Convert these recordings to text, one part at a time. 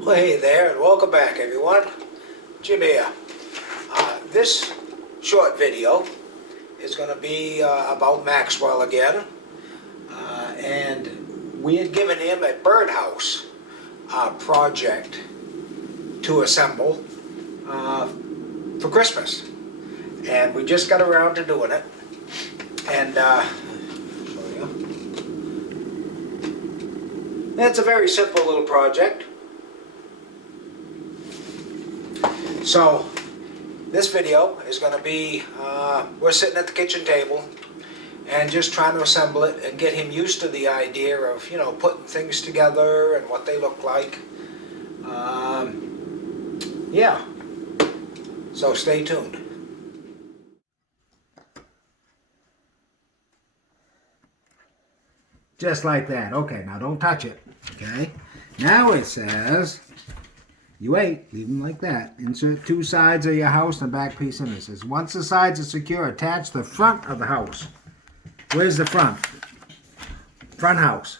Well, hey there, and welcome back, everyone. Jim here. This short video is going to be about Maxwell again. And we had given him a birdhouse project to assemble for Christmas. And we just got around to doing it. And show you. It's a very simple little project. So this video is going to be, we're sitting at the kitchen table and just trying to assemble it and get him used to the idea of, you know, putting things together and what they look like. Yeah, so stay tuned. Just like that. Okay, now don't touch it. Okay, now it says, you wait, leave them like that. Insert two sides of your house and the back piece in it. It says, once the sides are secure, attach the front of the house. Where's the front? Front house.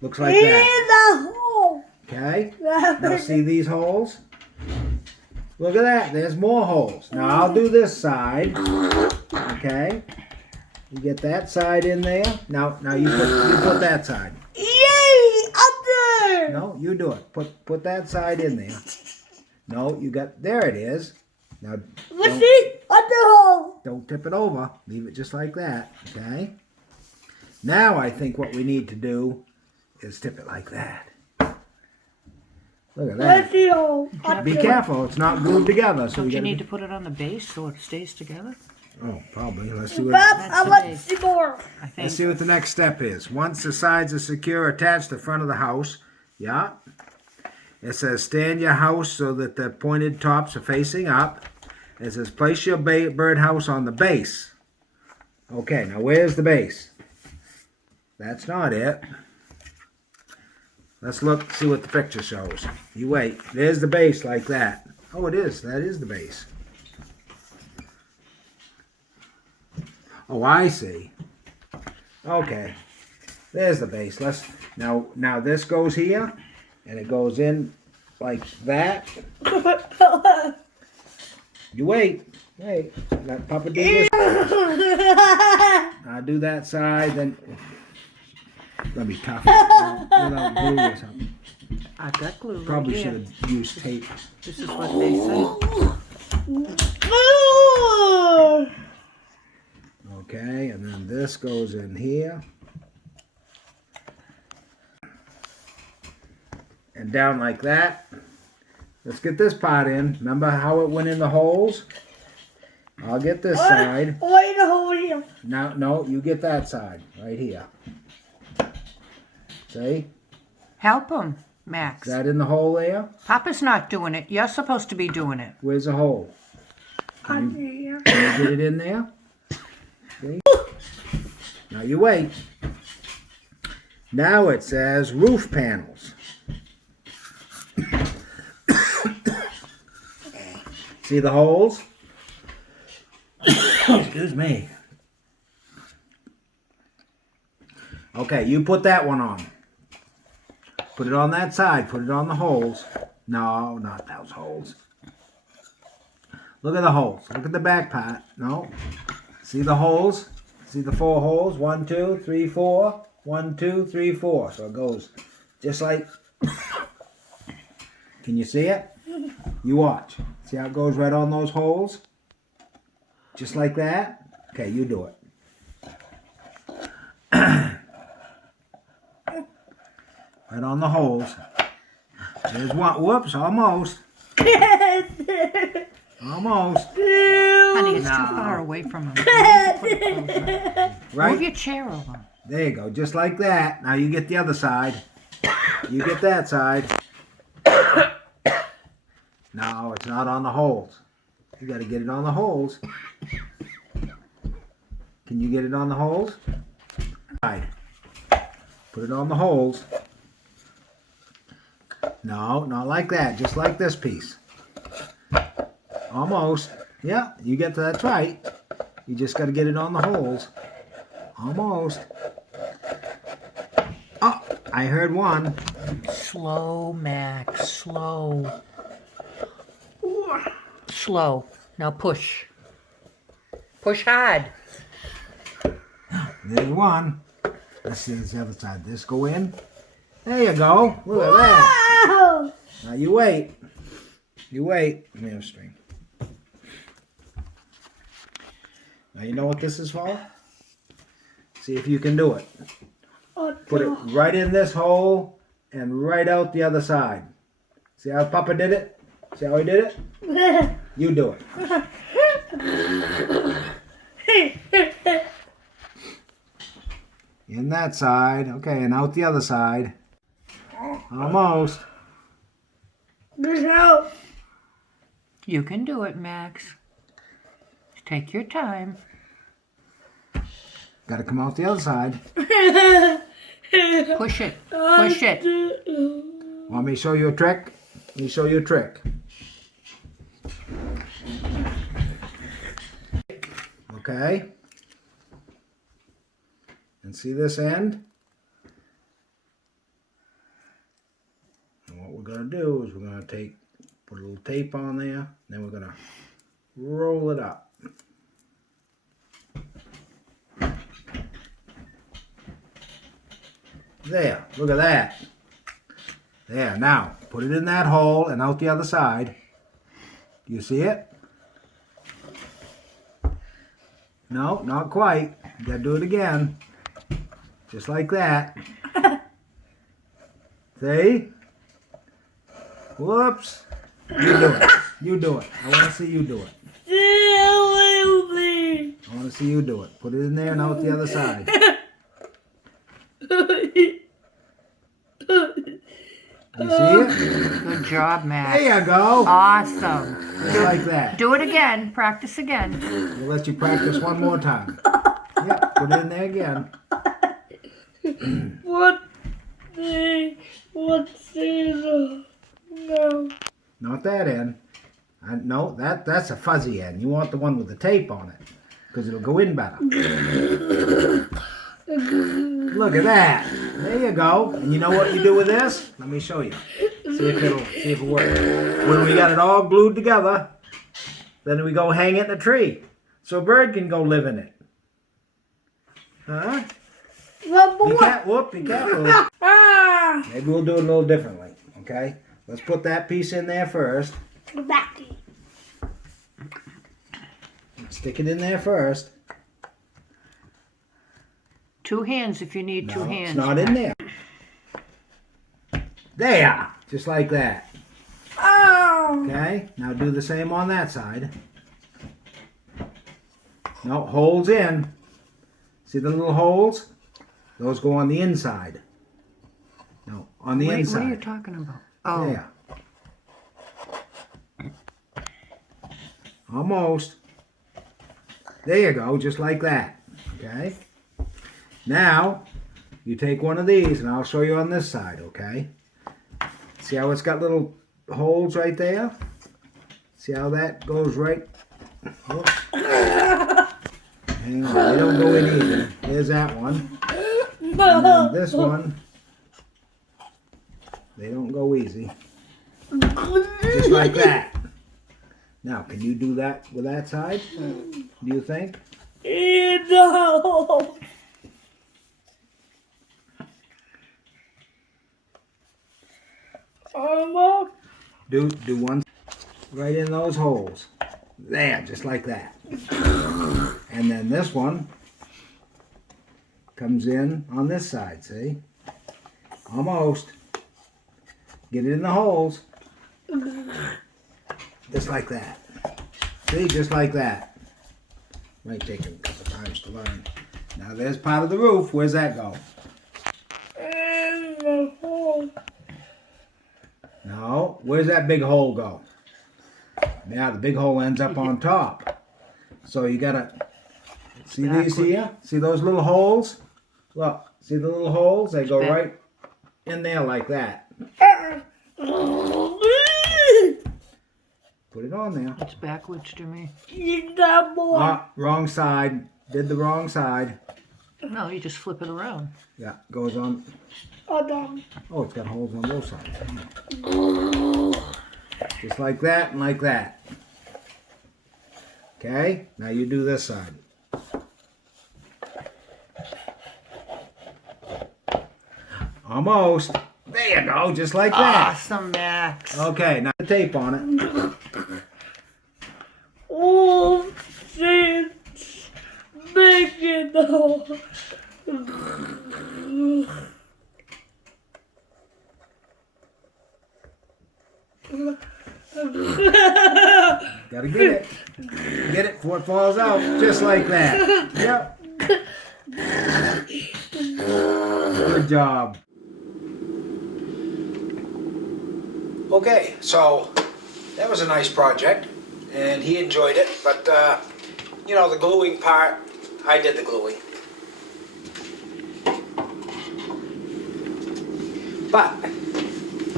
Looks like that. In the hole. Okay. Now see these holes? Look at that. There's more holes. Now I'll do this side. Okay. You get that side in there. Now you put that side. Yay! Up there. No, you do it. Put that side in there. No, you got, there it is. Now What's it? Up the hole. don't tip it over. Leave it just like that. Okay. Now I think what we need to do is tip it like that. Look at Where's that. the hole? Be careful, it's not glued together. So Don't you gotta need to put it on the base so it stays together? Oh, probably. Let's see what. Bob, That's I the want base. some more. I think. Let's see what the next step is. Once the sides are secure, attach the front of the house. Yeah. It says stand your house so that the pointed tops are facing up. It says place your birdhouse on the base. Okay, now where's the base? That's not it. Let's look, see what the picture shows. You wait. There's the base like that. Oh, it is. That is the base. Oh, I see. Okay. There's the base. Let's now this goes here and it goes in like that. You wait. Wait. Let Papa do this. I'll do that side, then it's gonna be tough. Without glue or something. I've got glue right Probably here. should have used tape. This is what they say. Okay, and then this goes in here. And down like that. Let's get this part in. Remember how it went in the holes? I'll get this side. Wait a hole here. No, you get that side right here. See? Help him, Max. Is that in the hole there? Papa's not doing it. You're supposed to be doing it. Where's the hole? Under here. Can you get it in there? See? Now you wait. Now it says roof panels. See the holes? Excuse me. Okay, you put that one on. Put it on that side. Put it on the holes. No, not those holes. Look at the holes. Look at the back part. No. See the holes? See the 4 holes? 1, 2, 3, 4. 1, 2, 3, 4. So it goes just like. Can you see it? You watch. See how it goes right on those holes? Just like that? Okay, you do it. Right on the holes. There's one. Whoops, almost. Almost. Honey, it's too far away from him. You need to put it closer. Right? Move your chair over. There you go. Just like that. Now you get the other side. You get that side. No, it's not on the holes. You got to get it on the holes. Can you get it on the holes? Right. Put it on the holes. No, not like that. Just like this piece. Almost. Yeah, you get to that's right. You just got to get it on the holes. Almost. Oh, I heard one. Slow, Max. Slow. Slow. Now push. Push hard. There's one. Let's see the other side. This go in. There you go. Look at that. Wow. Now you wait. You wait. Let me have a string. Now you know what this is for? See if you can do it. Put it right in this hole and right out the other side. See how Papa did it? See how he did it? You do it. In that side. Okay, and out the other side. Almost. This out. You can do it, Max. Take your time. Got to come out the other side. Push it. Push it. Want me to show you a trick? Let me show you a trick. Okay. And see this end? And what we're going to do is we're going to put a little tape on there, then we're going to roll it up. There, look at that. There, now, put it in that hole and out the other side. Do you see it? No, not quite. You gotta do it again. Just like that. See? Whoops. You do it. You do it. I want to see you do it. I want to see you do it. Put it in there and out the other side. You see it? Good job, Max. There you go. Awesome. Just like that. Do it again. Practice again. We'll let you practice one more time. Yep, put it in there again. What's the no. Not that end. No, that's a fuzzy end. You want the one with the tape on it, because it'll go in better. Look at that. There you go. And you know what you do with this? Let me show you. See if it works. When we got it all glued together, then we go hang it in a tree, so a bird can go live in it. Huh? Be careful. Maybe we'll do it a little differently. Okay. Let's put that piece in there first. Stick it in there first. 2 hands if you need 2 hands. It's not in there. There! Just like that. Okay, now do the same on that side. No, holes in. See the little holes? Those go on the inside. No, on the inside. What are you talking about? Oh. There. Almost. There you go, just like that. Okay? Now, you take one of these, and I'll show you on this side, okay? See how it's got little holes right there? See how that goes right? Whoops. Hang on, they don't go in either. There's that one. And then this one, they don't go easy. Just like that. Now, can you do that with that side? Do you think? No. Do one right in those holes. There, just like that. And then this one comes in on this side, see? Almost. Get it in the holes. Just like that. See, just like that. Might take a couple times to learn. Now there's part of the roof. Where's that go? In the hole. No. Where's that big hole go? Yeah, the big hole ends up on top. So you gotta see these here? See those little holes? Look, see the little holes? They go right in there like that. Put it on there. It's backwards to me. Wrong side. Did the wrong side. No, you just flip it around. Yeah, goes on. Oh, done. Oh, it's got holes on both sides. Just like that and like that. Okay, now you do this side. Almost. There you go, just like that. Awesome, Max. Okay, now the tape on it. Oh, it's making the Gotta get it. Get it before it falls out. Just like that. Yep. Good job. Okay, so that was a nice project, and he enjoyed it, but you know, the gluing part, I did the gluing. But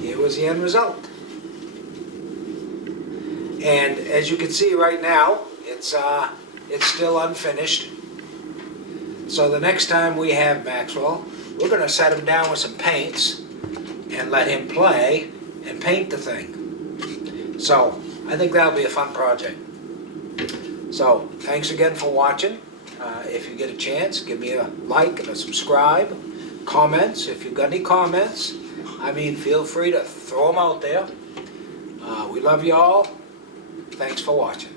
here was the end result. And as you can see right now, it's still unfinished. So the next time we have Maxwell, we're going to set him down with some paints and let him play and paint the thing. So I think that'll be a fun project. So thanks again for watching. If you get a chance, give me a like and a subscribe. Comments, if you've got any comments, I mean, feel free to throw them out there. We love you all. Thanks for watching.